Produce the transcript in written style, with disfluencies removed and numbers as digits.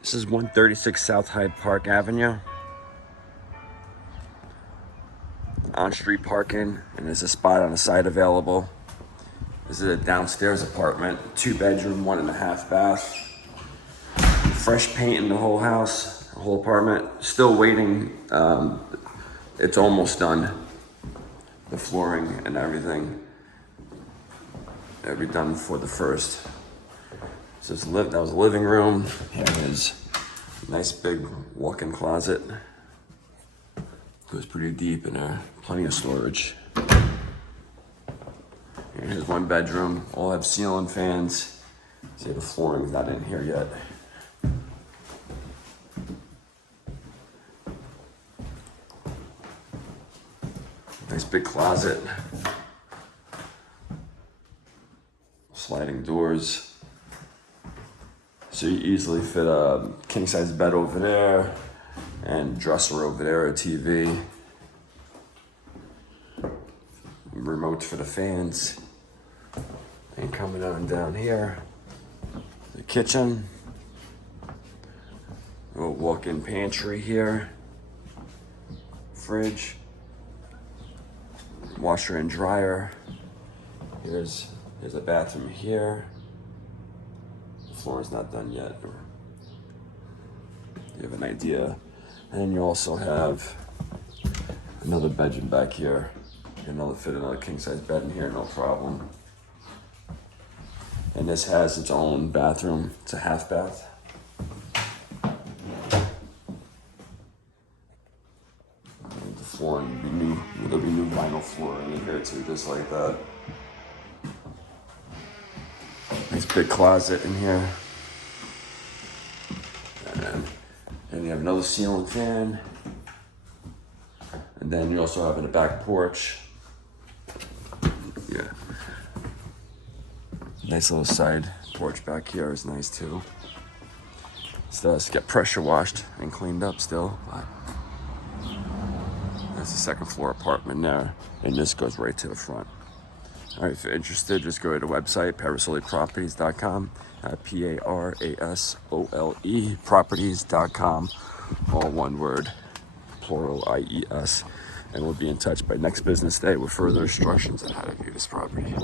This is 136 South Hyde Park Avenue. On-street parking, and there's a spot on the side available. This is a downstairs apartment, 2-bedroom, 1.5 bath. Fresh paint in the whole house, the whole apartment. Still waiting. It's almost done. The flooring and everything. It'll be done for the first. So that was a living room. Here is a nice big walk-in closet. Goes pretty deep in there. Plenty of storage. Here's 1 bedroom. All have ceiling fans. See, the flooring's not in here yet. Nice big closet. Sliding doors. So you easily fit a king-size bed over there and dresser over there, a TV. Remote for the fans. And coming on down here, the kitchen. A walk-in pantry here. Fridge. Washer and dryer. Here's a bathroom here. The floor is not done yet. You have an idea. And then you also have another bedroom back here. Fit another king-size bed in here, no problem. And this has its own bathroom. It's a half bath. And the flooring, there'll be new vinyl flooring in here too, just like that. Nice big closet in here. And you have another ceiling fan. And then you also have a back porch. Yeah. Nice little side porch back here is nice too. Still has to get pressure washed and cleaned up still, but that's the 2nd floor apartment there. And this goes right to the front. All right, if you're interested, just go to the website, parasoleproperties.com, Parasole properties.com, all one word, plural IES. And we'll be in touch by next business day with further instructions on how to view this property.